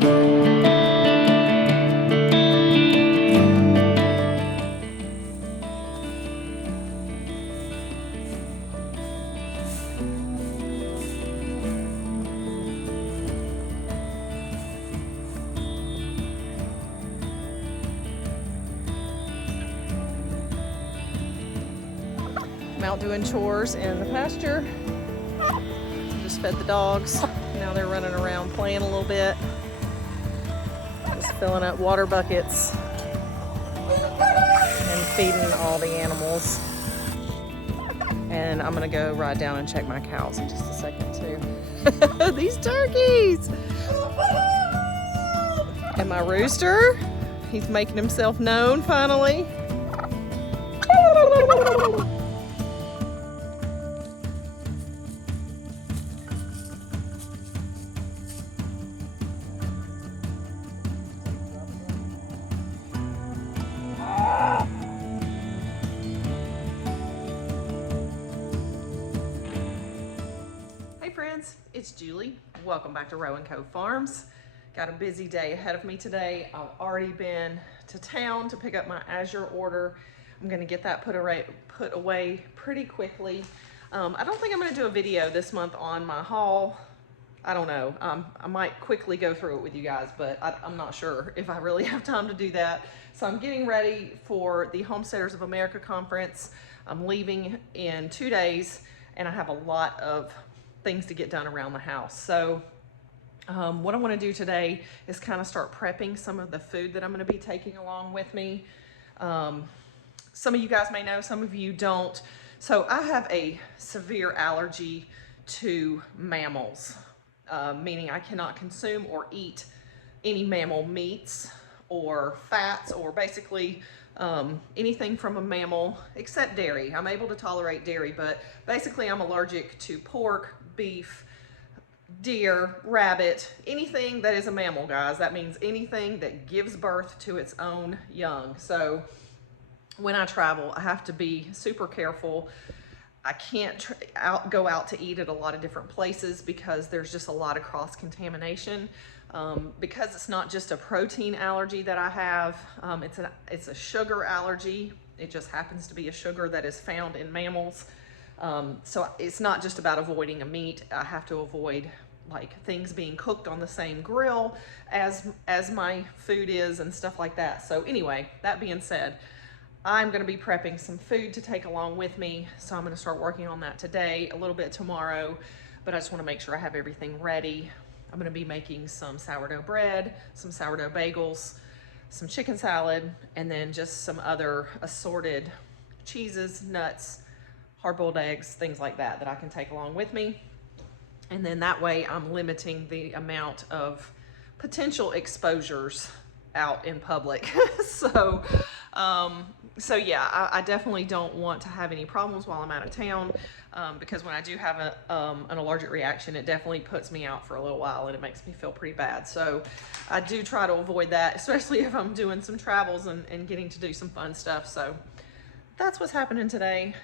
I'm out doing chores in the pasture. Just fed the dogs. Now they're running around playing a little bit. Just filling up water buckets and feeding all the animals. And I'm gonna go ride down and check my cows in just a second too. These turkeys! And my rooster, he's making himself known finally. It's Julie. Welcome back to Row & Co Farms. Got a busy day ahead of me today. I've already been to town to pick up my Azure order. I'm gonna get that put away pretty quickly. I don't think I'm gonna do a video this month on my haul. I don't know. I might quickly go through it with you guys, but I'm not sure if I really have time to do that. So I'm getting ready for the Homesteaders of America Conference. I'm leaving in 2 days and I have a lot of things to get done around the house. So what I want to do today is kind of start prepping some of the food that I'm going to be taking along with me. Some of you guys may know, some of you don't. So I have a severe allergy to mammals, meaning I cannot consume or eat any mammal meats or fats or basically anything from a mammal except dairy. I'm able to tolerate dairy, but basically I'm allergic to pork, beef, deer, rabbit, anything that is a mammal, guys. That means anything that gives birth to its own young. So when I travel, I have to be super careful. I can't go out to eat at a lot of different places because there's just a lot of cross-contamination. Because it's not just a protein allergy that I have, it's a sugar allergy. It just happens to be a sugar that is found in mammals. So it's not just about avoiding a meat. I have to avoid like things being cooked on the same grill as my food is and stuff like that. So anyway, that being said, I'm gonna be prepping some food to take along with me. So I'm gonna start working on that today, a little bit tomorrow, but I just wanna make sure I have everything ready. I'm gonna be making some sourdough bread, some sourdough bagels, some chicken salad, and then just some other assorted cheeses, nuts, hard-boiled eggs, things like that that I can take along with me. And then that way I'm limiting the amount of potential exposures out in public. So yeah, I definitely don't want to have any problems while I'm out of town, because when I do have an allergic reaction, it definitely puts me out for a little while and it makes me feel pretty bad. So I do try to avoid that, especially if I'm doing some travels and getting to do some fun stuff. So that's what's happening today.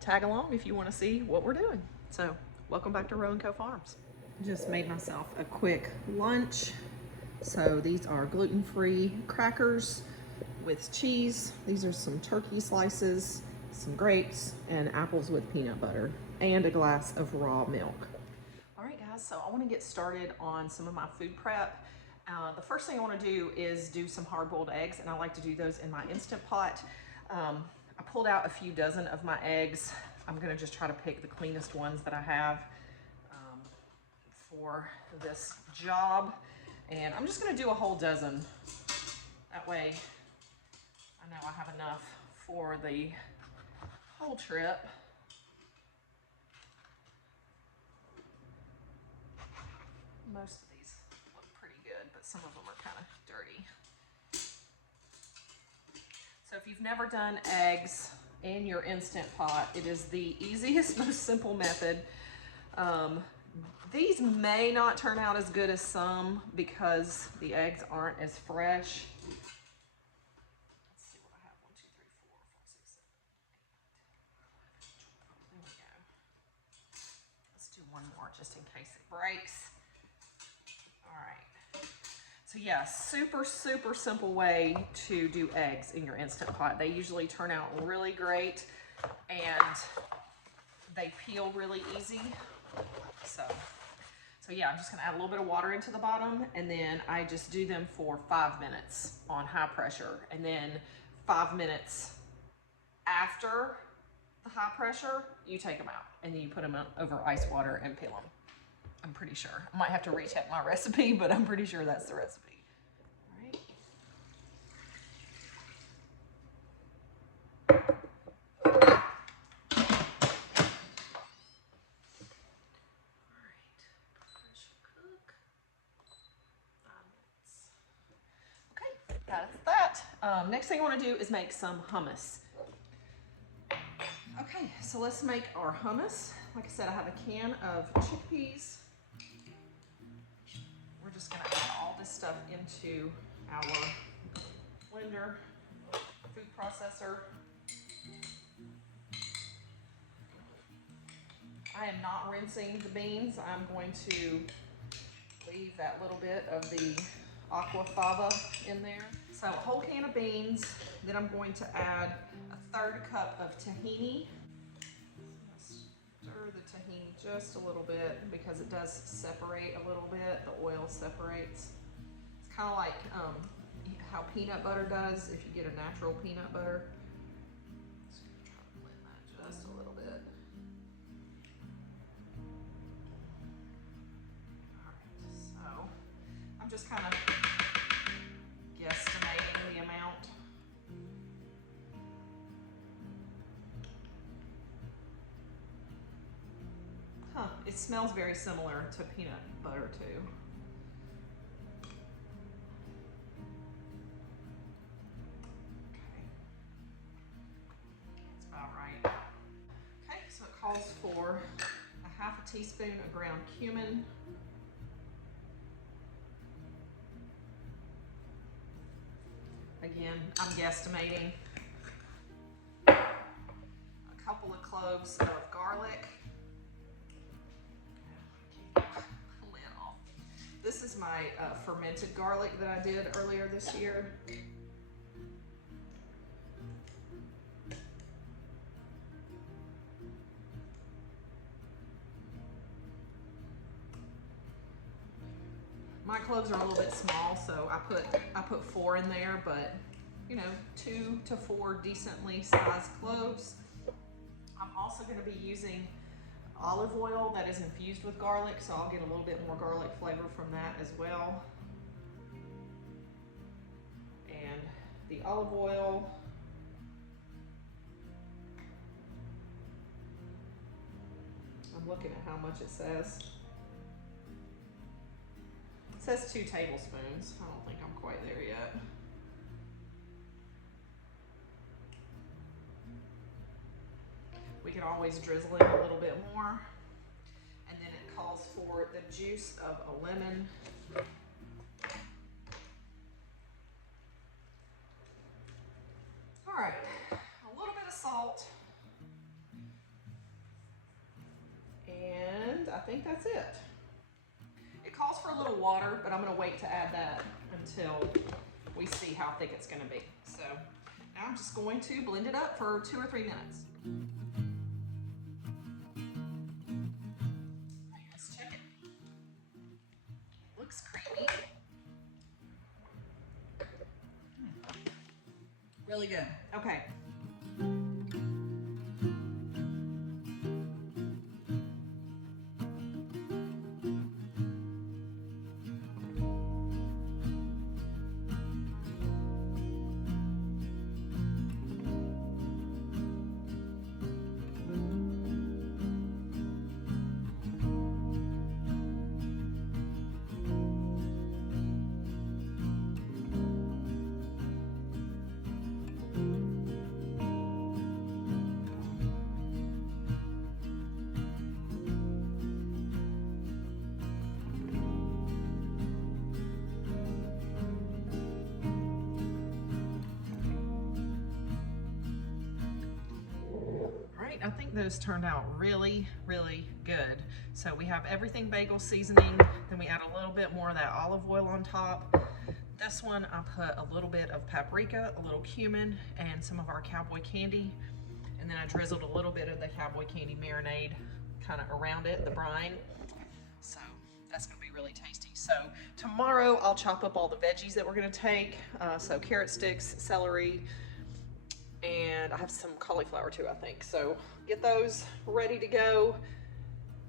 Tag along if you want to see what we're doing. So welcome back to Row & Co Farms. Just made myself a quick lunch. So these are gluten-free crackers with cheese. These are some turkey slices, some grapes, and apples with peanut butter, and a glass of raw milk. All right, guys, so I want to get started on some of my food prep. The first thing I want to do is do some hard-boiled eggs, and I like to do those in my Instant Pot. I pulled out a few dozen of my eggs. I'm going to just try to pick the cleanest ones that I have for this job. And I'm just going to do a whole dozen. That way I know I have enough for the whole trip. Most of these look pretty good, but some of them are kind of dirty. So if you've never done eggs in your Instant Pot, it is the easiest, most simple method. These may not turn out as good as some because the eggs aren't as fresh. Let's see what I have. 1, 2, 3, 4, 5, 6, 7, 8, 9, 10, 11, 12. There we go. Let's do one more just in case it breaks. All right. So yeah, super, super simple way to do eggs in your Instant Pot. They usually turn out really great and they peel really easy. So yeah, I'm just gonna add a little bit of water into the bottom, and then I just do them for 5 minutes on high pressure. And then 5 minutes after the high pressure, you take them out and then you put them over ice water and peel them. I'm pretty sure. I might have to recheck my recipe, but I'm pretty sure that's the recipe. All right. That's that. Next thing I want to do is make some hummus. Okay, so let's make our hummus. Like I said, I have a can of chickpeas. We're just going to add all this stuff into our blender, food processor. I am not rinsing the beans. I'm going to leave that little bit of the aquafaba in there. So a whole can of beans, then I'm going to add a 1/3 cup of tahini. Stir the tahini just a little bit because it does separate a little bit. The oil separates. It's kind of like how peanut butter does if you get a natural peanut butter. So try to blend that just a little bit. Alright, so I'm just kind of guesstimating the amount. Huh, it smells very similar to peanut butter too. Okay, that's about right. Okay, so it calls for a 1/2 teaspoon of ground cumin. Again, I'm guesstimating. A couple of cloves of garlic. Lid off. This is my fermented garlic that I did earlier this year. My cloves are a little bit small, so I put 4 in there, but you know, 2 to 4 decently sized cloves. I'm also going to be using olive oil that is infused with garlic, so I'll get a little bit more garlic flavor from that as well. And the olive oil, I'm looking at how much it says. It says 2 tablespoons. I don't think I'm quite there yet. We can always drizzle in a little bit more. And then it calls for the juice of a lemon. All right, a little bit of salt. And I think that's it. It calls for a little water, but I'm going to wait to add that until we see how thick it's going to be. So now I'm just going to blend it up for 2 or 3 minutes. Right, let's check it. Looks creamy. Really good. Okay. I think those turned out really, really good. So we have everything bagel seasoning, then we add a little bit more of that olive oil on top. this one, I put a little bit of paprika, a little cumin, and some of our cowboy candy. And then I drizzled a little bit of the cowboy candy marinade kind of around it, the brine. So that's gonna be really tasty. So tomorrow I'll chop up all the veggies that we're gonna take. So carrot sticks, celery, and I have some cauliflower too, I think. So get those ready to go.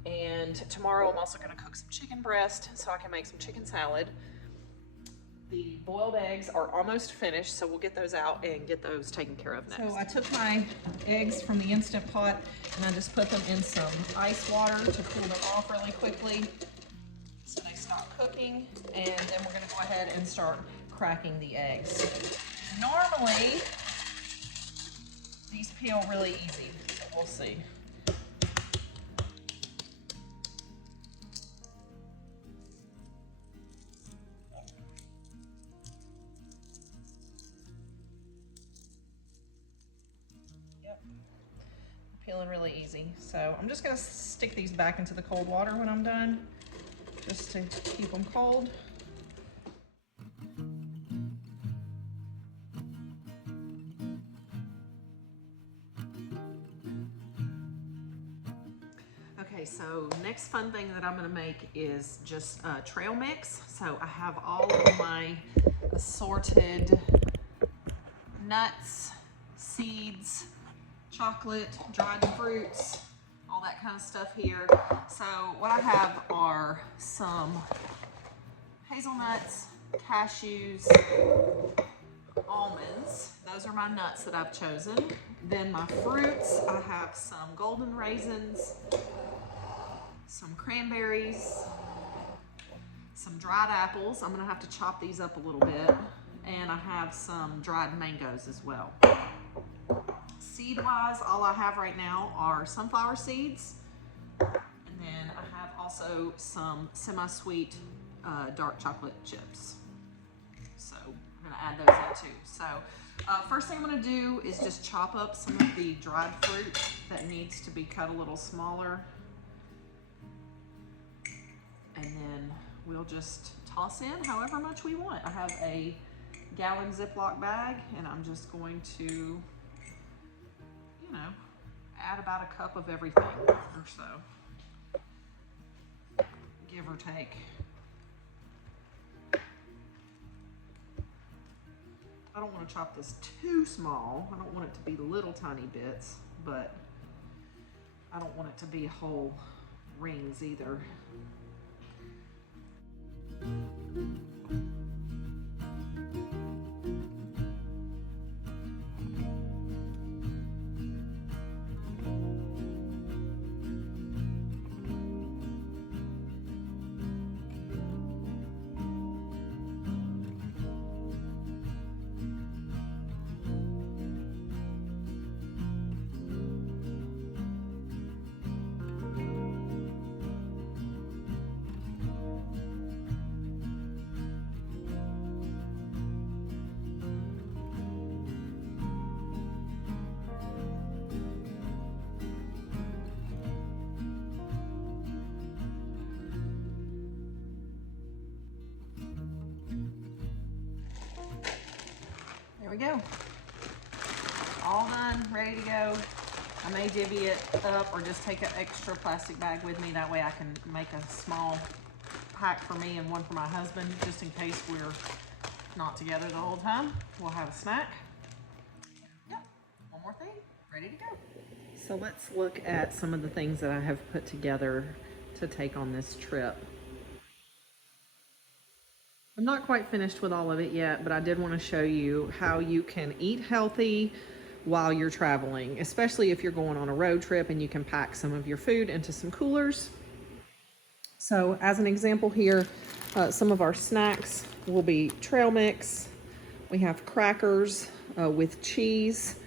And tomorrow I'm also gonna cook some chicken breast so I can make some chicken salad. The boiled eggs are almost finished, so we'll get those out and get those taken care of next. So I took my eggs from the Instant Pot and I just put them in some ice water to cool them off really quickly so they stop cooking. And then we're gonna go ahead and start cracking the eggs. Normally, these peel really easy, so we'll see. Peeling really easy. So I'm just gonna stick these back into the cold water when I'm done, just to keep them cold. Okay, so next fun thing that I'm gonna make is just trail mix. So I have all of my assorted nuts, seeds, chocolate, dried fruits, all that kind of stuff here. So what I have are some hazelnuts, cashews, almonds. Those are my nuts that I've chosen. Then my fruits, I have some golden raisins, some cranberries, some dried apples. I'm gonna have to chop these up a little bit. And I have some dried mangoes as well. Seed-wise, all I have right now are sunflower seeds. And then I have also some semi-sweet dark chocolate chips. So I'm gonna add those in too. So first thing I'm gonna do is just chop up some of the dried fruit that needs to be cut a little smaller. And then we'll just toss in however much we want. I have a gallon Ziploc bag and I'm just going to add about a cup of everything or so, give or take. I don't want to chop this too small. I don't want it to be little tiny bits, but I don't want it to be whole rings either. We go. All done, ready to go. I may divvy it up or just take an extra plastic bag with me. That way I can make a small pack for me and one for my husband, just in case we're not together the whole time. We'll have a snack. Yeah, one more thing, ready to go. So let's look at some of the things that I have put together to take on this trip. I'm not quite finished with all of it yet, but I did want to show you how you can eat healthy while you're traveling, especially if you're going on a road trip and you can pack some of your food into some coolers. So as an example here, some of our snacks will be trail mix. We have crackers with cheese.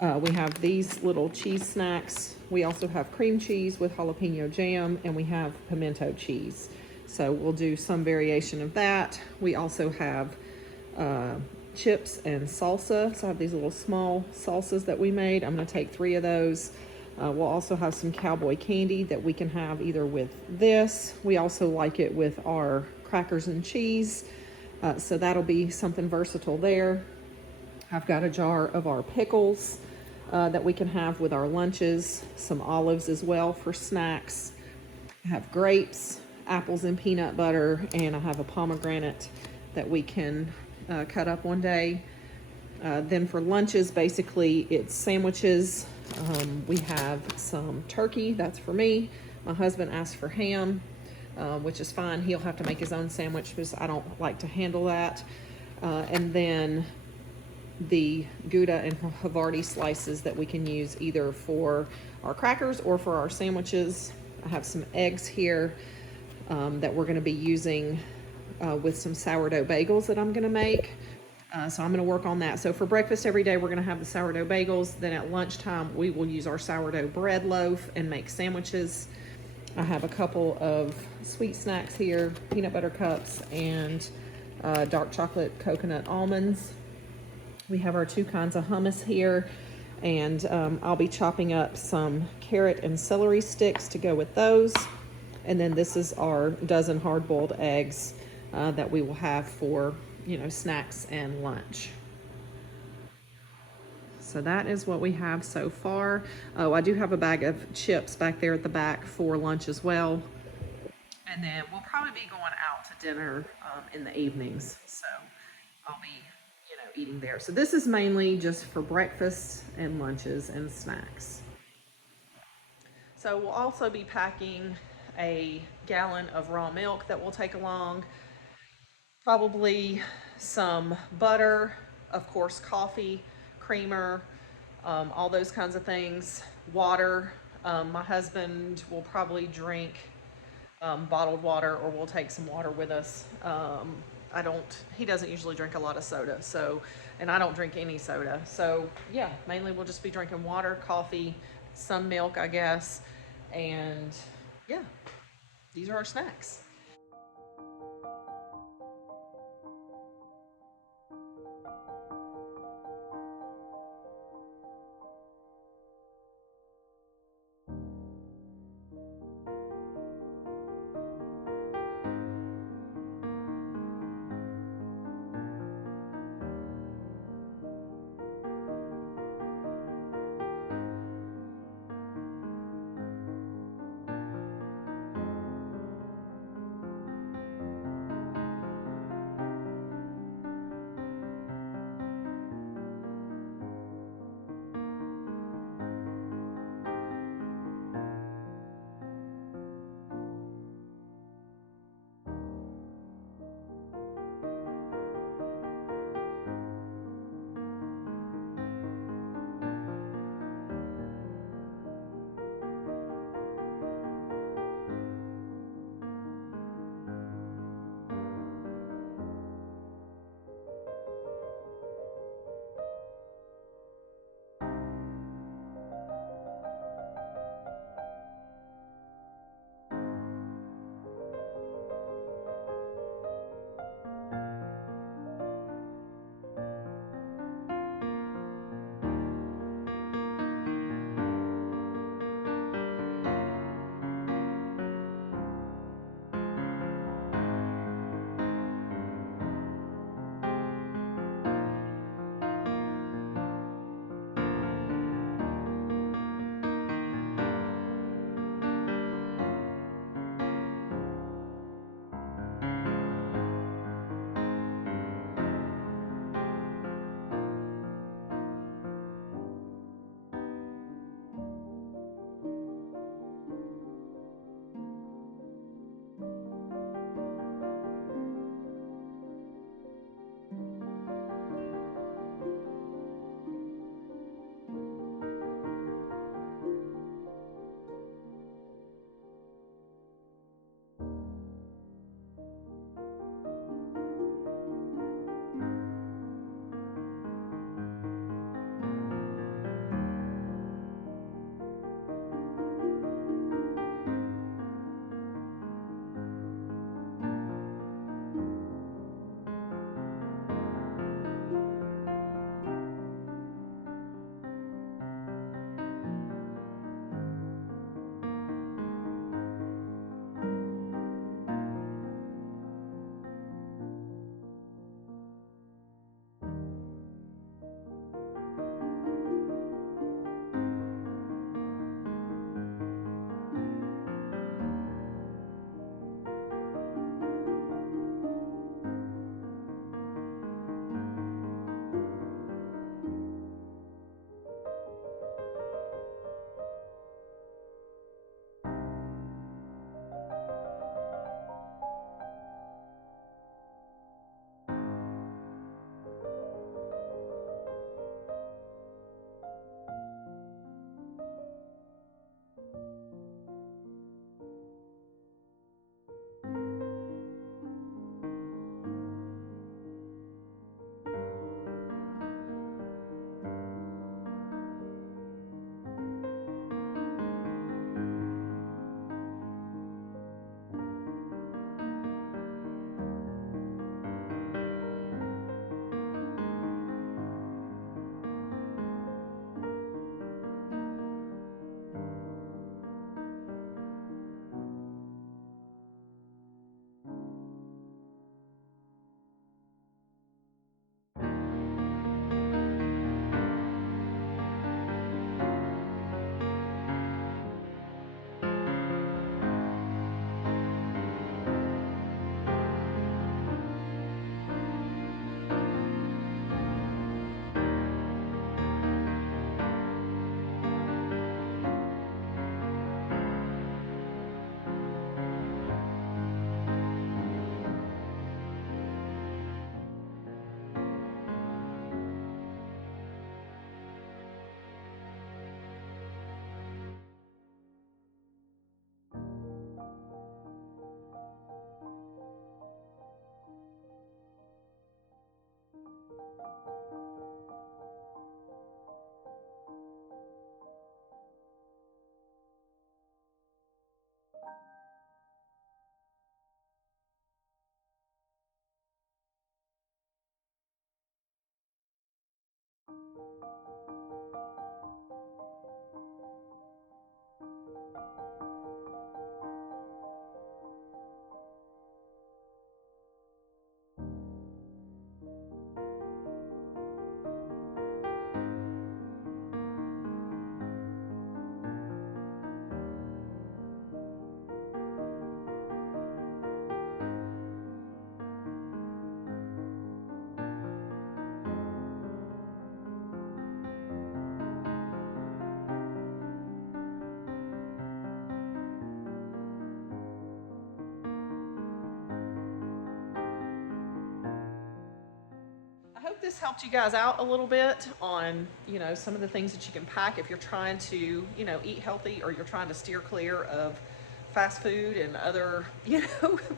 We have these little cheese snacks. We also have cream cheese with jalapeno jam, and we have pimento cheese. So we'll do some variation of that. We also have chips and salsa. So I have these little small salsas that we made. I'm gonna take 3 of those. We'll also have some cowboy candy that we can have either with this. We also like it with our crackers and cheese. So that'll be something versatile there. I've got a jar of our pickles that we can have with our lunches, some olives as well for snacks. I have grapes, apples and peanut butter, and I have a pomegranate that we can cut up one day. Then for lunches, basically it's sandwiches. We have some turkey, that's for me. My husband asked for ham, which is fine. He'll have to make his own sandwich because I don't like to handle that. And then the Gouda and Havarti slices that we can use either for our crackers or for our sandwiches. I have some eggs here that we're going to be using with some sourdough bagels that I'm going to make. So I'm going to work on that. So for breakfast every day, we're going to have the sourdough bagels. Then at lunchtime, we will use our sourdough bread loaf and make sandwiches. I have a couple of sweet snacks here, peanut butter cups and dark chocolate coconut almonds. We have our 2 kinds of hummus here, and I'll be chopping up some carrot and celery sticks to go with those. And then this is our dozen hard-boiled eggs that we will have for, snacks and lunch. So that is what we have so far. Oh, I do have a bag of chips back there at the back for lunch as well. And then we'll probably be going out to dinner in the evenings. So I'll be, eating there. So this is mainly just for breakfast and lunches and snacks. So we'll also be packing a gallon of raw milk that we'll take along. Probably some butter, of course, coffee, creamer, all those kinds of things. Water. My husband will probably drink bottled water, or we'll take some water with us. He doesn't usually drink a lot of soda, and I don't drink any soda. So yeah, mainly we'll just be drinking water, coffee, some milk, I guess. And yeah, these are our snacks. this helped you guys out a little bit on, some of the things that you can pack if you're trying to, eat healthy, or you're trying to steer clear of fast food and other,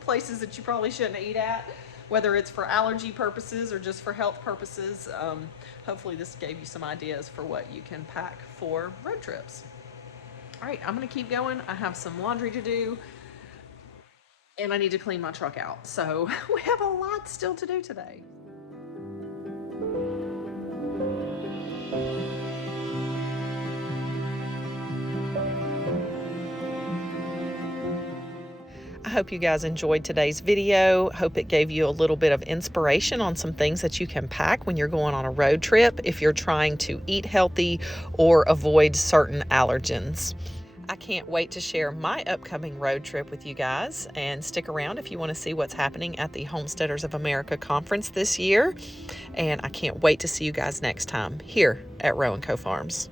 places that you probably shouldn't eat at, whether it's for allergy purposes or just for health purposes. Hopefully this gave you some ideas for what you can pack for road trips. All right, I'm gonna keep going. I have some laundry to do and I need to clean my truck out. So we have a lot still to do today. I hope you guys enjoyed today's video. Hope it gave you a little bit of inspiration on some things that you can pack when you're going on a road trip if you're trying to eat healthy or avoid certain allergens. I can't wait to share my upcoming road trip with you guys, and stick around if you want to see what's happening at the Homesteaders of America Conference this year. And I can't wait to see you guys next time here at Row & Co Farms.